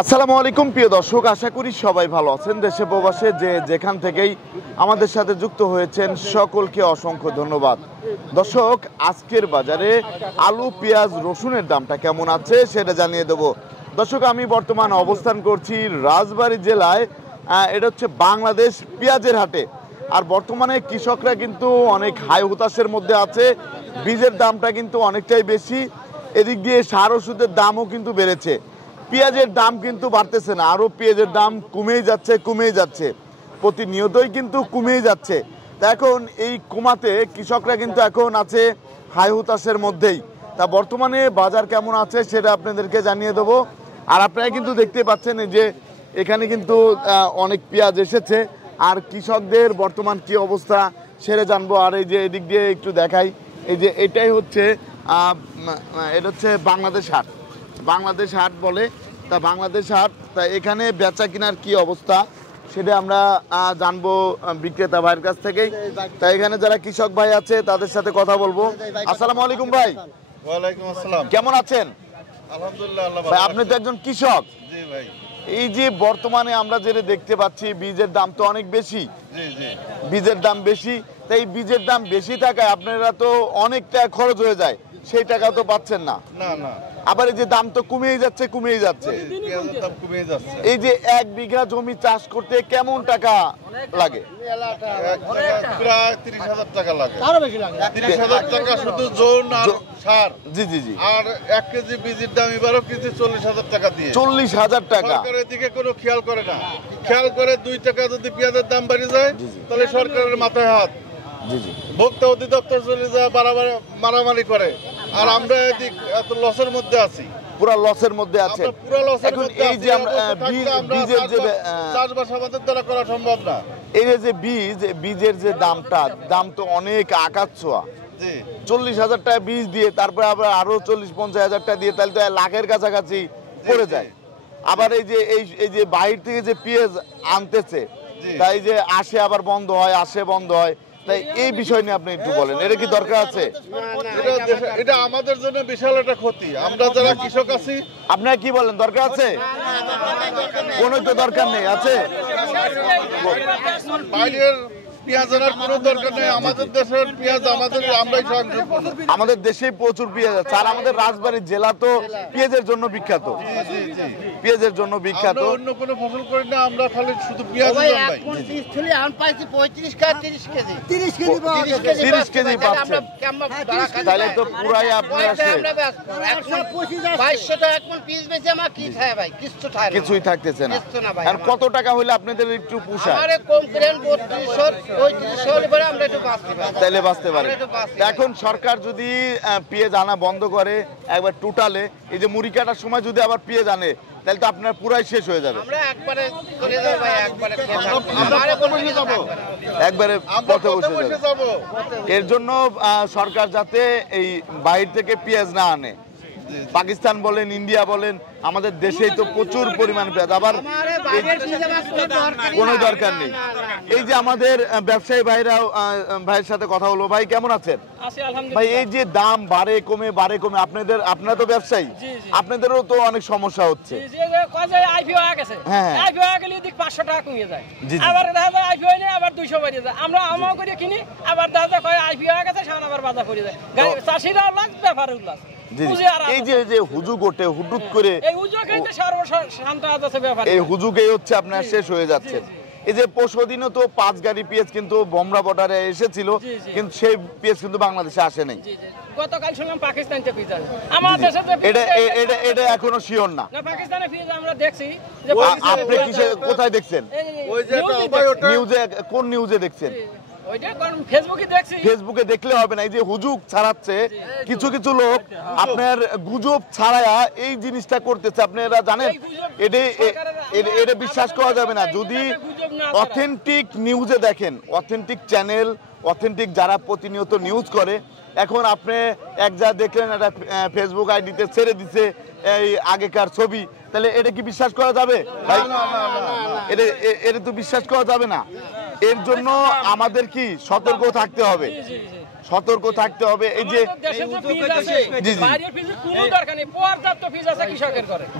আসসালামু আলাইকুম প্রিয় দর্শক, আশা করি সবাই ভালো আছেন। দেশে প্রবাসে যে যেখান থেকেই আমাদের সাথে যুক্ত হয়েছেন সকলকে অসংখ্য ধন্যবাদ। দর্শক, আজকের বাজারে আলু, পেঁয়াজ, রসুনের দামটা কেমন আছে সেটা জানিয়ে দেব। দর্শক, আমি বর্তমান অবস্থান করছি রাজবাড়ী জেলায়। এটা হচ্ছে বাংলাদেশ পেঁয়াজের হাটে। আর বর্তমানে কৃষকরা কিন্তু অনেক হাই হতাশের মধ্যে আছে। বীজের দামটা কিন্তু অনেকটাই বেশি। এদিক দিয়ে সার ওষুধের দামও কিন্তু বেড়েছে। পেঁয়াজের দাম কিন্তু বাড়তেছে না, আরও পেঁয়াজের দাম কমেই যাচ্ছে, প্রতিনিয়তই কিন্তু কমেই যাচ্ছে। তা এখন এই কমাতে কৃষকরা কিন্তু এখন আছে হাই হতাশের মধ্যেই। তা বর্তমানে বাজার কেমন আছে সেটা আপনাদেরকে জানিয়ে দেবো। আর আপনারা কিন্তু দেখতে পাচ্ছেন যে এখানে কিন্তু অনেক পেঁয়াজ এসেছে। আর কৃষকদের বর্তমান কি অবস্থা সেটা জানবো। আর এই যে এদিক দিয়ে একটু দেখাই, এই যে এটাই হচ্ছে এটা হচ্ছে বাংলাদেশ হাট বলে। তা বাংলাদেশ হাট, তা এখানে বেচা কেনার কি অবস্থা সেটা আমরা জানবো বিক্রেতা ভাইয়ের কাছ থেকেই। তা এখানে যারা কৃষক ভাই আছে তাদের সাথে কথা বলবো। আসসালামু আলাইকুম ভাই। ওয়ালাইকুম আসসালাম। কেমন আছেন? আলহামদুলিল্লাহ, আল্লাহ ভালো। ভাই, আপনি তো একজন কৃষক। জি ভাই। এই যে বর্তমানে আমরা যেটা দেখতে পাচ্ছি, বীজের দাম তো অনেক বেশি। জি জি। বীজের দাম বেশি, তাই বীজের দাম বেশি থাকায় আপনারা তো অনেক টাকা খরচ হয়ে যায়, সেই টাকা তো পাচ্ছেন না। না না, আবার এই যে দাম তো কমেই যাচ্ছে। পেঁয়াজের দাম কমে যাচ্ছে। এই যে 1 বিঘা জমি চাষ করতে কেমন টাকা লাগে? প্রায় 30,000 টাকা লাগে। 30,000 টাকা শুধু জোন আর সার। জি জি জি। আর 1 কেজি বীজের দাম এবারও কেজি 40,000 টাকা দিয়ে। 40,000 টাকা। সরকারের দিকে কোনো খেয়াল করে না। খেয়াল করে 2 টাকা যদি পেঁয়াজের দাম বেড়ে যায় তাহলে সরকারের মাথায় হাত। জি জি। ভোক্তা অধিদপ্তর চলে যায় মারামারি করে। আর আমরা এদিক এত লসের মধ্যে আছি। পুরো লসের মধ্যে আছে। এখন এই যে বীজের যে চাষবাস আমাদের দ্বারা করা সম্ভব না। এই যে বীজের যে দাম তো অনেক আকাশ ছোঁয়া। 40,000 টাকা বীজ দিয়ে তারপরে আবার আরো 40-50,000 টাকা দিয়ে, তাহলে তো লাখের কাছাকাছি পড়ে যায়। আবার এই যে বাইরে থেকে যে পেঁয়াজ আনতেছে, তাই যে আসে আবার বন্ধ হয়, তাই এই বিষয় নিয়ে আপনি একটু বলেন, এটা কি দরকার আছে? এটা আমাদের জন্য বিশাল একটা ক্ষতি। আমরা যারা কৃষক আছি, আপনারা কি বলেন, দরকার আছে? কোনো তো দরকার নেই, আছে বাইরের পেঁয়াজ আনার কোনো দরকার নেই। আমাদের দেশের পেঁয়াজ আমরাই স্বয়ংসম্পূর্ণ। আমাদের দেশে প্রচুর পেঁয়াজ আছে। আর আমাদের রাজবাড়ী জেলা তো পেঁয়াজের জন্য বিখ্যাত। পেঁয়াজের জন্য বিখ্যাত। আমরা অন্য কোনো ফসল করি না, আমরা খালি শুধু পেঁয়াজ পাই। 30 কেজি পাচ্ছেন, তাহলে তো পুরাই আপনার কিছুই থাকতেছে না। আর কত টাকা হলে আপনাদের একটু পোষায়? তাইলে বাঁচতে পারে। এখন সরকার যদি পেঁয়াজ আনা বন্ধ করে একবার টোটালে, এই যে মুড়ি কাটার সময় যদি আবার পেঁয়াজ আনে, তাহলে তো আপনার পুরাই শেষ হয়ে যাবে। একবারে পথে বসে যাবে। এর জন্য সরকার যাতে এই বাইরে থেকে পেঁয়াজ না আনে। পাকিস্তান বলেন, ইন্ডিয়া বলেন, আমাদের দেশেই তো প্রচুর পরিমাণ পেঁয়াজ। আবার কোনো দরকার নেই। এই যে আমাদের ব্যবসায়ী ভাইয়ের সাথে কথা হলো। ভাই, কেমন আছেন? ভাই, এই যে দাম বাড়ে কমে আপনারা তো ব্যবসায়ী, আপনাদেরও তো অনেক সমস্যা হচ্ছে। এই যে হুজুগ ওঠে হুটুট করে, এই হুজুগে হচ্ছে আপনার শেষ হয়ে যাচ্ছে। এই যে পরশুদিনও তো 5 গাড়ি পেঁয়াজ কিন্তু বমরা বর্ডারে এসেছিল, কিন্তু সেই পেঁয়াজ কিন্তু বাংলাদেশে আসে নাই। গতকাল শুনলাম পাকিস্তান থেকে পেঁয়াজ আমার দেশে এটা এখনো শিওর না। পাকিস্তানের পেঁয়াজ আমরা দেখছি যে আপনি কোথায় দেখছেন? ওই যে নিউজে, কোন নিউজে দেখছেন? ফেসবুকে দেখলে হবে না। এই যে হুজুগ ছাড়াচ্ছে কিছু লোক, আপনার গুজব ছাড়ায়া এই জিনিসটা করতেছে, আপনারা জানেন। এটা বিশ্বাস করা যাবে না যদি অথেন্টিক নিউজে দেখেন। অথেন্টিক চ্যানেল, অথেন্টিক যারা প্রতিনিয়ত নিউজ করে। এখন আপনি এক যা দেখলেন, একটা ফেসবুক আইডিতে ছেড়ে দিচ্ছে এই আগেকার ছবি, তাহলে এটা কি বিশ্বাস করা যাবে ভাই? এটা তো বিশ্বাস করা যাবে না। এর জন্য আমাদের কি সতর্ক থাকতে হবে। সতর্ক থাকতে হবে। এই যে জি জি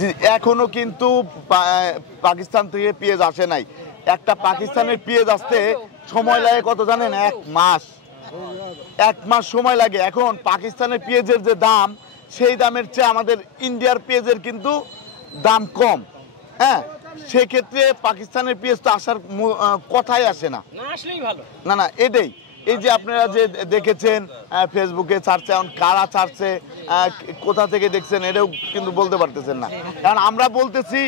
জি, এখনো কিন্তু পাকিস্তান থেকে পেঁয়াজ আসে নাই। একটা পাকিস্তানের পেঁয়াজ আসতে সময় লাগে কত জানেন? 1 মাস, 1 মাস সময় লাগে। এখন পাকিস্তানের পেঁয়াজের যে দাম, সেই দামের চেয়ে আমাদের ইন্ডিয়ার পেঁয়াজের কিন্তু দাম কম। হ্যাঁ, সেক্ষেত্রে পাকিস্তানের পেঁয়াজ তো আসার কথাই আসে না। না না, এটাই। এই যে আপনারা যে দেখেছেন ফেসবুকে ছাড়ছে, এখন কারা ছাড়ছে, কোথা থেকে দেখছেন, এটাও কিন্তু বলতে পারতেছেন না। কারণ আমরা বলতেছি,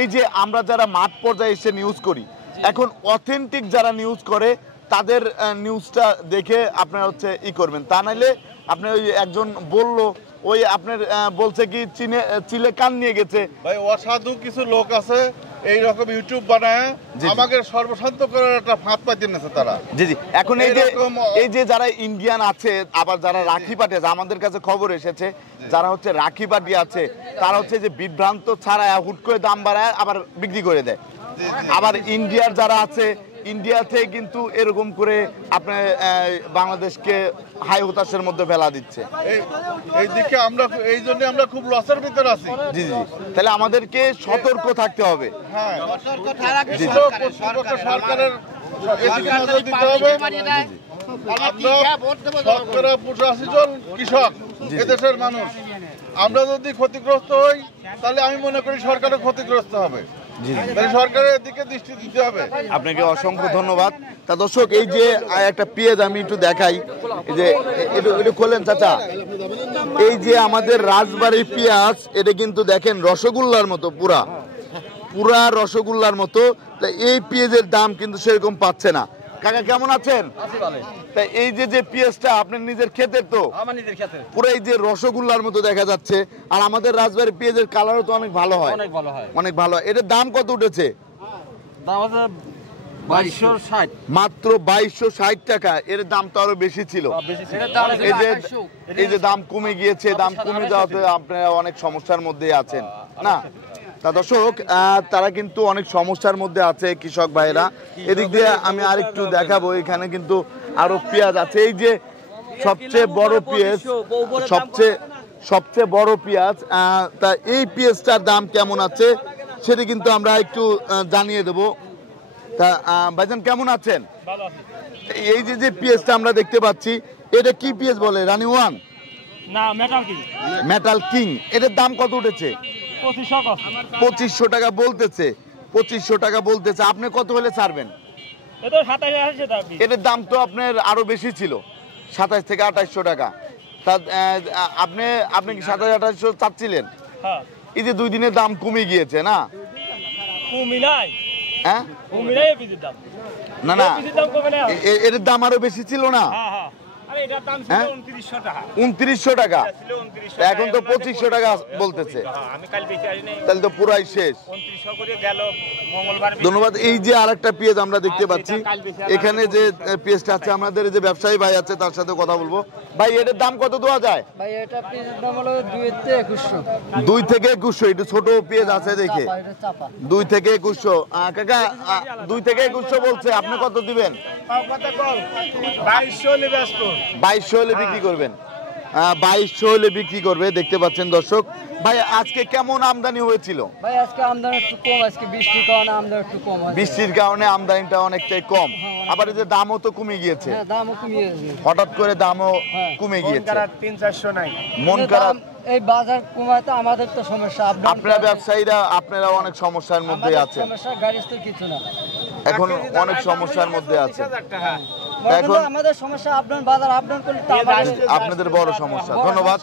এই যে আমরা যারা মাঠ পর্যায়ে এসে নিউজ করি, এখন অথেন্টিক যারা নিউজ করে তাদের নিউজটা দেখে আপনারা হচ্ছে করবেন। তা নাইলে আপনি ওই একজন বললো, ওই আপনার বলছে কি চিলে কান নিয়ে গেছে। ভাই, অসাধু কিছু লোক আছে এইরকম ইউটিউব বানায় আমাকে সর্বশান্ত করার একটা ফাঁদ পাইতে নেছে তারা। জি জি, এখন এই যে যারা ইন্ডিয়ান আছে, আবার যারা রাখি পাটি আছে, আমাদের কাছে খবর এসেছে যারা হচ্ছে রাখি পাটি আছে, তারা হচ্ছে যে বিভ্রান্ত ছাড়া হুট করে দাম বাড়ায় আবার বিক্রি করে দেয়। আবার ইন্ডিয়ার যারা আছে, ইন্ডিয়াতে কিন্তু এরকম করে আপনার বাংলাদেশকে হাই হতাশের মধ্যে ফেলা দিচ্ছে। এই দিকে আমরা, এই জন্য আমরা খুব লসের ভিতরে আছি। জি জি, তাহলে আমাদেরকে সতর্ক থাকতে হবে। হ্যাঁ, সরকারের এদিকে নজর দিতে হবে। শতকরা 85 জন কৃষক এদেশের মানুষ, আমরা যদি ক্ষতিগ্রস্ত হই তাহলে আমি মনে করি সরকারও ক্ষতিগ্রস্ত হবে। সরকারের দিকে দৃষ্টি দিতে হবে। আপনাকে অসংখ্য ধন্যবাদ। তা দর্শক, এই যে একটা পেঁয়াজ আমি একটু দেখাই, এই যে এটা খোলেন চাচা, এই যে আমাদের রাজবাড়ির পেঁয়াজ, এটা কিন্তু দেখেন রসগোল্লার মতো, পুরা রসগোল্লার মতো। তা এই পেঁয়াজের দাম কিন্তু সেরকম পাচ্ছে না। কাকা কেমন আছেন? তা এই যে পেঁয়াজটা আপনার নিজের ক্ষেতের, তো আমার নিজের ক্ষেতে, পুরো এই যে রসগোল্লার মতো দেখা যাচ্ছে। আর আমাদের রাজবাড়ির পেঁয়াজের কালারও তো অনেক ভালো হয়, অনেক ভালো হয়, অনেক ভালো। এটার দাম কত উঠেছে? দাম আছে 2260, মাত্র 2260 টাকা। এর দাম তো আরো বেশি ছিল। এই যে দাম কমে গিয়েছে, দাম কমে যাওয়াতে আপনারা অনেক সমস্যার মধ্যে আছেন না? তা দর্শক, তারা কিন্তু অনেক সমস্যার মধ্যে আছে কৃষক ভাইরা। এদিক দিয়ে আমি আরেকটু দেখাবো, এখানে কিন্তু আরো পেঁয়াজ আছে। এই যে সবচেয়ে বড় পেঁয়াজ, সবচেয়ে বড় পেঁয়াজ, তা এই পেঁয়াজটার দাম কেমন আছে সেটা কিন্তু আমরা একটু জানিয়ে দেব। তা ভাইজান কেমন আছেন? এই যে পেঁয়াজটা আমরা দেখতে পাচ্ছি, এটা কি পেঁয়াজ বলে? রানি ওয়ান না, মেটাল কিং। এটার দাম কত উঠেছে? 2500 টাকা বলতেছে। 2500 টাকা বলতেছে। আপনি কত হলে ছাড়বেন? এটার দাম তো আপনার আরো বেশি ছিল, 27 থেকে 2800 টাকা। তা আপনি কি 2700-2800 চাচ্ছিলেন? এই যে 2 দিনের দাম কমে গিয়েছে না? হ্যাঁ, না না, এর দাম আরো বেশি ছিল না? 2900 টাকা, এখন তো 2500 টাকা বলতেছে। তাহলে তো পুরাই শেষ। ধন্যবাদ। এই যে আরেকটা পেঁয়াজ আমরা দেখতে পাচ্ছি, এখানে যে পেঁয়াজটা আছে, আমাদের যে ব্যবসায়ী ভাই আছে তার সাথে কথা বলবো। ভাই, এটার দাম কত দেওয়া যায়? ভাই, এটা পেঁয়াজের দাম হলো 2 থেকে 2100। 2 থেকে 2100। একটু ছোট পেঁয়াজ আছে দেখে। 2 থেকে 2100। কাকা 2 থেকে 2100 বলছে, আপনি কত দিবেন? 2200 হলে বিক্রি করবেন। 2200 হলে বিক্রি করবে। দেখতে পাচ্ছেন দর্শক। ভাই, আজকে কেমন আমদানি হয়েছিল? ভাই, আজকে আমদানি একটু কম, আজকে বৃষ্টির কারণে আমদানি একটু কম আছে। বৃষ্টির কারণে আমদানিটা অনেকটাই কম। আবার এই যে দামও তো কমে গিয়েছে। হ্যাঁ, দামও কমে গিয়েছে, হঠাৎ করে দামও কমে গিয়েছে। 300-400 নাই। মন খারাপ। এই বাজার কমাতে আমাদের তো সমস্যা। আপনারা ব্যবসায়ীরা, আপনারা অনেক সমস্যার মধ্যে আছেন। সমস্যা গাড়ির তো কিছু না, এখন অনেক সমস্যার মধ্যে আছে। এখন আমাদের সমস্যা আপডাউন, বাজার আপডাউন করলে আপনাদের বড় সমস্যা। ধন্যবাদ।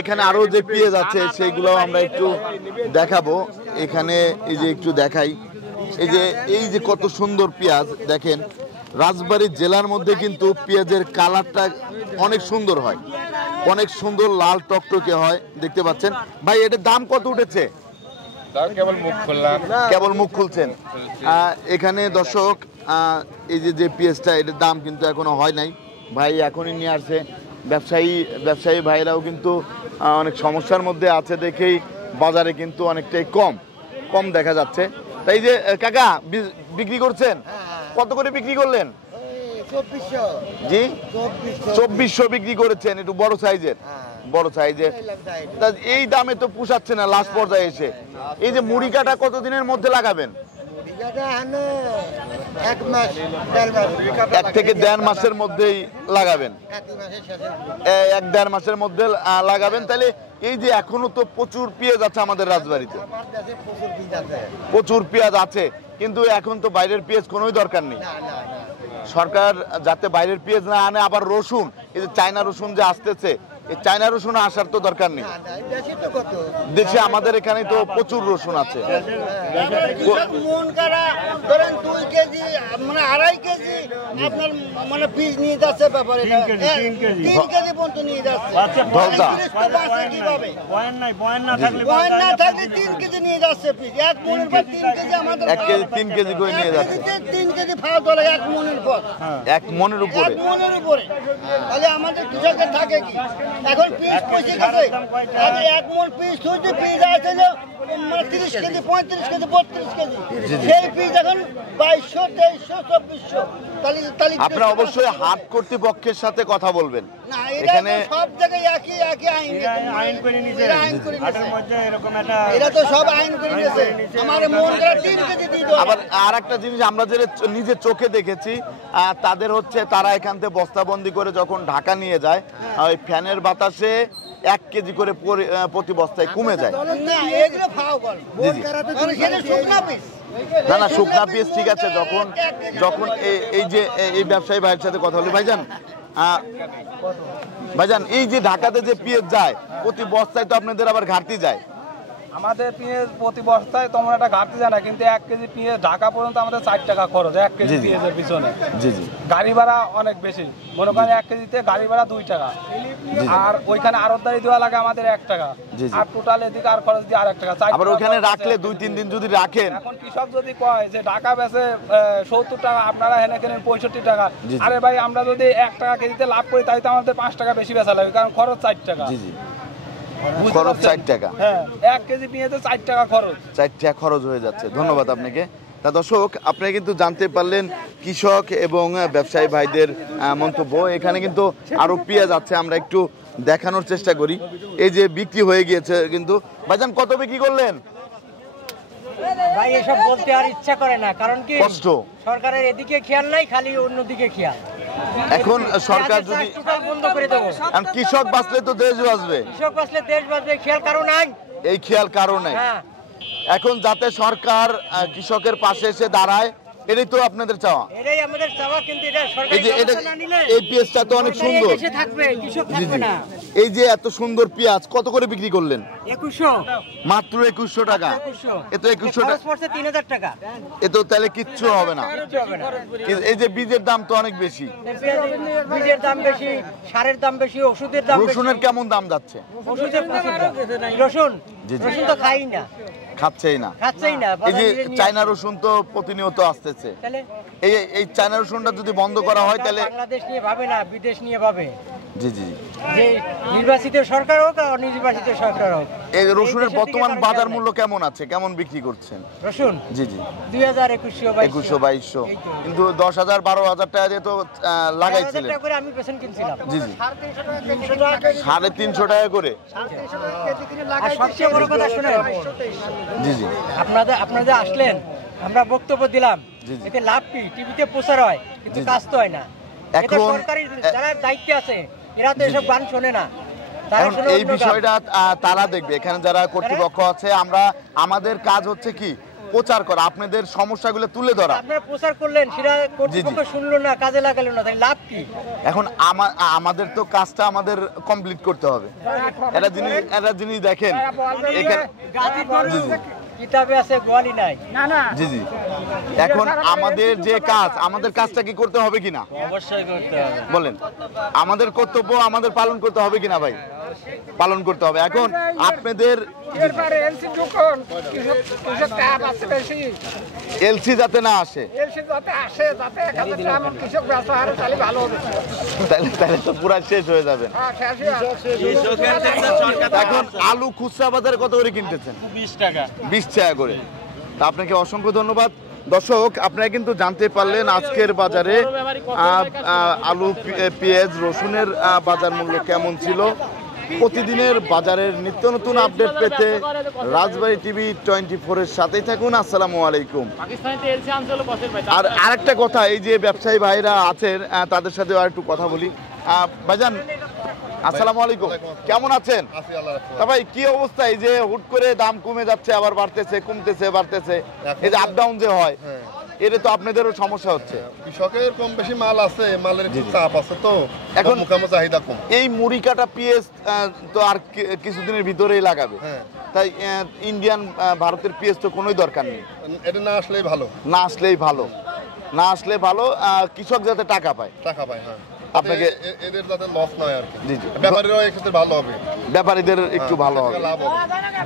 এখানে আরো যে পেঁয়াজ আছে সেইগুলো আমরা একটু দেখাবো। এখানে এই যে একটু দেখাই, এই যে কত সুন্দর পেঁয়াজ দেখেন। রাজবাড়ী জেলার মধ্যে কিন্তু পেঁয়াজের কালারটা অনেক সুন্দর হয়, অনেক সুন্দর লাল টকটকে হয়। দেখতে পাচ্ছেন। ভাই, এটার দাম কত উঠেছে? কেবল মুখ খুলছেন। এখানে দর্শক, এই যে পেঁয়াজটা, এটার দাম কিন্তু এখনো হয় নাই। ভাই এখনই নিয়ে আসছে। ব্যবসায়ী ভাইরাও কিন্তু অনেক সমস্যার মধ্যে আছে দেখেই বাজারে কিন্তু অনেকটাই কম দেখা যাচ্ছে। তাই যে কাকা বিক্রি করছেন, কত করে বিক্রি করলেন? জি 2400 বিক্রি করেছেন, একটু বড় সাইজের। বড় সাইজের তা এই দামে তো পোষাচ্ছে না লাস্ট পর্যায়ে এসে। এই যে মুড়ি কাটা কতদিনের মধ্যে লাগাবেন? 1 থেকে 1.5 মাসের মধ্যেই লাগাবেন। 1-1.5 মাসের মধ্যে লাগাবেন। তাহলে এই যে এখনো তো প্রচুর পেঁয়াজ আছে আমাদের রাজবাড়িতে, প্রচুর পেঁয়াজ আছে, কিন্তু এখন তো বাইরের পেঁয়াজ কোনোই দরকার নেই। সরকার যাতে বাইরের পেঁয়াজ না আনে। আবার রসুন, এই যে চায়না রসুন যে আসতেছে, এই চায়না রসুন আসার তো দরকার নেই। দেশে আমাদের এখানে তো প্রচুর রসুন আছে। মন কাটা ধরেন 2 কেজি মানে 2.5 কেজি আপনার মানে পিস নিয়ে যাচ্ছে ব্যাপারে 3 কেজি পর্যন্ত নিয়ে যাচ্ছে। ধলতা কিভাবে বয়ান না থাকলে বয়ান না থাকলে 3 কেজি নিয়ে যাচ্ছে পিস। 1 মনের পর 3 কেজি আমাদের 1 কেজি 3 কেজি করে নিয়ে যাচ্ছে। 3 কেজি ফাও তোলে 1 মনের পর, 1 মনের উপরে। 1 মনের উপরে। তাহলে আমাদের কৃষকের থাকে কি এখন পিস পয়সা গেছে। আগে 1 মন পিস যদি পিস আসছিল মানে 30 কেজি 35 কেজি 32 কেজি, সেই পিস এখন 2200 2300 2400। তাহলে আপনারা অবশ্যই হাট কর্তৃপক্ষের সাথে কথা বলবেন। না, এটা এখানে তো সব জায়গায় একই আইন করে নিছে। আইন করে হাটের নিছে। মধ্যে এরকম একটা এটা তো সব আইন করে নিয়েছে। আমার মন করে 3 কেজি দিয়ে দাও। আবার আর একটা জিনিস আমরা যে নিজের চোখে দেখেছি, তাদের হচ্ছে তারা এখান থেকে বস্তাবন্দি করে যখন ঢাকা নিয়ে যায়, ওই ফ্যানের বাতাসে 1 কেজি করে প্রতি বস্তায় কমে যায়। না, এগুলো ফাও বল। জি জি। কারণ সেটা শুকনা পিস। না না, শুকনা পেঁয়াজ ঠিক আছে। যখন এই যে এই ব্যবসায়ী ভাইয়ের সাথে কথা হলো, ভাইজান এই যে ঢাকাতে যে পেঁয়াজ যায় প্রতি বস্তায় তো আপনাদের আবার ঘাটতি যায়। আমাদের পেঁয়াজ প্রতি বস্তায় তেমন একটা ঘাটতি যায় না, কিন্তু 1 কেজি পেঁয়াজ ঢাকা পর্যন্ত আমাদের 4 টাকা খরচ 1 কেজি পেঁয়াজের পিছনে। জি জি। গাড়ি ভাড়া অনেক বেশি, মনে করেন 1 কেজিতে গাড়ি ভাড়া 2 টাকা, আর ওইখানে আড়তদারি দেওয়া লাগে আমাদের 1 টাকা, আর টোটাল এদিকে আর খরচ দিয়ে আর 1 টাকা। আবার ওখানে রাখলে 2-3 দিন যদি রাখেন, এখন কৃষক যদি কয় যে ঢাকা বেচে 70 টাকা, আপনারা এনে কেনেন 65 টাকা, আরে ভাই আমরা যদি 1 টাকা কেজিতে লাভ করি তাই তো আমাদের 5 টাকা বেশি বেচা লাগবে, কারণ খরচ 4 টাকা। জি জি, খরচ 4 টাকা। হ্যাঁ, 1 কেজি পেঁয়াজে 4 টাকা খরচ, 4 টাকা খরচ হয়ে যাচ্ছে। ধন্যবাদ আপনাকে। তা দর্শক, আপনারা কিন্তু জানতে পারলেন কৃষক এবং ব্যবসায়ী ভাইদের মন্তব্য। এখানে কিন্তু আরো পেঁয়াজ আছে, আমরা একটু দেখানোর চেষ্টা করি। এই যে বিক্রি হয়ে গিয়েছে, কিন্তু ভাইজান কত বিক্রি করলেন? ভাই এসব বলতে আর ইচ্ছা করে না, কারণ কি কষ্ট। সরকারের এদিকে খেয়াল নাই, খালি অন্যদিকে খেয়াল। এখন সরকার যদি টোটাল বন্ধ করে দেবো। আর কৃষক বাঁচলে তো দেশ বাঁচবে। কৃষক বাঁচলে দেশ বাঁচবে, খেয়াল কারণ নাই। এই খেয়াল কারণে হ্যাঁ, এখন যাতে সরকার কৃষকের পাশে এসে দাঁড়ায়, এটাই তো আপনাদের চাওয়া। এটাই আমাদের চাওয়া, কিন্তু এটা এই সরকারি যে এটা ব্যবস্থা না নিলে এই পেঁয়াজটা তো অনেক সরকারি সুন্দর। দেশে থাকবে, কৃষক জি থাকবে জি। না। এই যে এত সুন্দর পেঁয়াজ কত করে বিক্রি করলেন? 2100 মাত্র 2100 টাকা। এ তো 2100 খরচ টাকা, পড়ছে 3000 টাকা। এ তো তাহলে কিচ্ছু হবে না। কিচ্ছু হবে না। এই যে বীজের দাম তো অনেক বেশি, বীজের দাম বেশি, সারের দাম বেশি, ওষুধের দাম বেশি। রসুনের কেমন দাম যাচ্ছে? ওষুধের প্রচুর দাম। রসুন জি জি। রসুন তো খাই না, খাচ্ছেই না। খাচ্ছেই না। এই যে বাজারে নিয়ে চায়না রসুন তো প্রতিনিয়ত আসতেছে। তাহলে এই চায়না রসুনটা যদি বন্ধ করা হয় তাহলে বাংলাদেশ নিয়ে ভাবে না, বিদেশ নিয়ে ভাবে। জি জি। যে নির্বাচিত সরকার হোক আর অনির্বাচিত সরকার হোক, এই রসুনের দেশের দিকে বর্তমান কারো বাজার খেয়াল নাই। মূল্য কেমন আছে, কেমন বিক্রি করছেন? রসুন জি জি। 2000 2100 2100 কিন্তু 10,000 12,000 টাকা দিয়ে তো লাগাইছিলেন। টাকা করে আমি পেছন কিনছিলাম। জি জি। 350 টাকা কেজি। 350 টাকা করে। আর সবচেয়ে বড় কথা শুনেন, জি জি। আপনাদের আসলেন, আমরা বক্তব্য দিলাম, জি, জি। এতে লাভ কি? টিভিতে প্রচার হয়, কিন্তু জি, জি। কাজ তো হয় না। এটা এখন সরকারি যারা দায়িত্বে আছে, এরা তো এসব গান শোনে না। তারা এখন শোনে এই অন্য গান। বিষয়টা তারা দেখবে, এখানে যারা কর্তৃপক্ষ আছে, আমাদের কাজ হচ্ছে কি প্রচার করা, আপনাদের সমস্যাগুলো তুলে ধরা। আপনারা প্রচার করলেন, সেটা কর্তৃপক্ষ শুনলো না, কাজে লাগালো না, তাই লাভ কি? এখন আমাদের তো কাজটা আমাদের কমপ্লিট করতে হবে। একটা জিনিস দেখেন এখানে। জি জি। কিতাবে আছে, গোয়ালি নাই। জি জি। এখন আমাদের যে কাজ, আমাদের কাজটা কি করতে হবে কিনা? অবশ্যই করতে হবে। বলেন, আমাদের কর্তব্য আমাদের পালন করতে হবে কিনা ভাই? পালন করতে হবে। এখন আপনাদের এলসি যাতে না আসে, তাহলে তো পুরা শেষ হয়ে যাবেন। এখন আলু খুচরা বাজারে কত করে কিনতেছেন? 20 টাকা। 20 টাকা করে। তা আপনাকে অসংখ্য ধন্যবাদ। দর্শক আপনারা কিন্তু জানতে পারলেন আজকের বাজারে আলু, পেঁয়াজ, রসুনের বাজার মূল্য কেমন ছিল। প্রতিদিনের বাজারের নিত্য নতুন আপডেট পেতে রাজবাড়ী টিভি 24-এর সাথেই থাকুন। আসসালামু আলাইকুম। আর আরেকটা কথা, এই যে ব্যবসায়ী ভাইরা আছেন তাদের সাথে আর একটু কথা বলি। ভাইজান আসসালামু আলাইকুম, কেমন আছেন? তা ভাই কি অবস্থা, এই যে হুট করে দাম কমে যাচ্ছে আবার বাড়তেছে, কমতেছে বাড়তেছে, এই যে আপ ডাউন যে হয়, এর তো আপনাদেরও সমস্যা হচ্ছে। কৃষকের কম বেশি মাল আছে, মালের একটু চাপ আছে, তো এখন মোকামে চাহিদা কম। এই মুড়ি কাটা পেঁয়াজ তো আর কিছুদিনের ভিতরেই লাগাবে, তাই ইন্ডিয়ান ভারতের পেঁয়াজ তো কোনোই দরকার নেই। এটা না আসলেই ভালো, না আসলেই ভালো, না আসলে ভালো, কৃষক যাতে টাকা পায়। হ্যাঁ, আপনাকে এদের যাতে লস নয় আর কি। জি জি, ব্যাপারীরাও এক্ষেত্রে ভালো হবে, ব্যাপারীদের একটু ভালো হবে। লাভ হবে।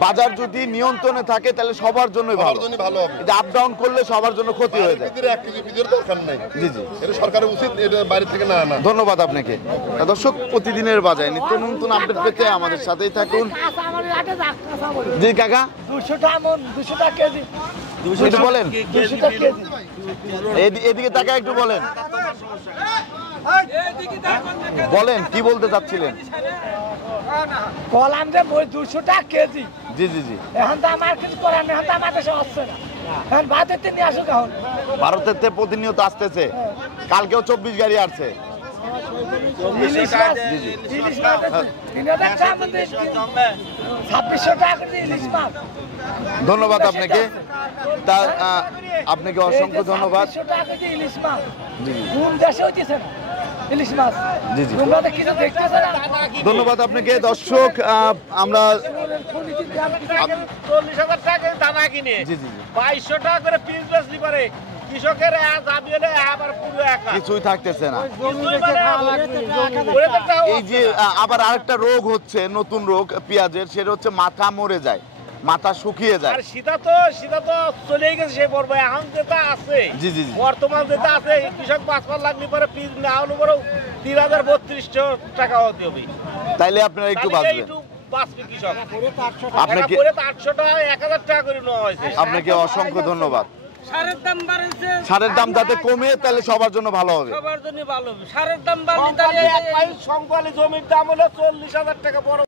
বাজার যদি নিয়ন্ত্রণে থাকে তাহলে সবার জন্যই ভালো, ভালো হবে। আপ ডাউন করলে সবার জন্য ক্ষতি হয়ে যায়। এদের 1 কেজি বীজের দরকার নাই। জি জি, এটা সরকারের উচিত এটা বাইরে থেকে না আনা। ধন্যবাদ আপনাকে। দর্শক প্রতিদিনের বাজারে নিত্য নতুন আপডেট পেতে আমাদের সাথেই থাকুন। জি কাকা, 200 টাকা মন, 200 টাকা কেজি, একটু বলেন, 200 টাকা কেজি। এদিকে টাকা একটু বলেন, বলেন কি বলতে চাচ্ছিলেন? কলাম যে 200 টাকা কেজি। জি জি জি, এখন তো আমার কিছু করার নেই, এখন তো আমার দেশে আসছে না। এখন ভারতের নিয়ে আসুক এখন। ভারতের থেকে প্রতিনিয়ত আসতেছে, কালকেও 24 গাড়ি আসছে। ইলিশ মাছ, ইলিশ মাছ 3000 টাকা মধ্যে 2600 টাকা করে ইলিশ মাছ। ধন্যবাদ আপনাকে, তা আপনাকে অসংখ্য ধন্যবাদ। 2600 টাকা কেজি ইলিশ মাছ। জি জি, কোন দেশে হইতেছে না ইলিশ মাছ? জি জি, তোমরা তো কিছু দেখতেছো না। ধন্যবাদ আপনাকে। দর্শক আমরা 40,000 টাকা দানা কিনে জি জি জি, 2200 টাকা করে পিস বেচলি পারে কৃষকের দাবি হলে আবার পুরো একা কিছুই থাকতেছে না। ওরে তো টাকা এই যে আবার আরেকটা রোগ হচ্ছে, নতুন রোগ পেঁয়াজের, সেটা হচ্ছে মাথা মরে যায়, মাথা শুকিয়ে যায়। আর সীতা তো চলেই গেছে সেই পর্ব। এখন যেটা আছে জি জি জি, বর্তমান যেটা আছে কৃষক 5 লাগলে পরে পিস না হলে পরে 3032 টাকা হতে হবে। তাইলে আপনারা একটু তাহলে বাঁচবেন। একটু বাঁচবে কৃষক। আপনাকে পরে তো 800 টাকা 1000 টাকা করে নেওয়া হয়েছে। আপনাকে অসংখ্য ধন্যবাদ। সারের দাম বাড়ছে, সারের দাম যাতে কমে তাহলে সবার জন্য ভালো হবে। সবার জন্য ভালো হবে। সারের দাম বাড়লে তাহলে এক পাই সংকলে জমির দাম হলো 40,000 টাকা বড়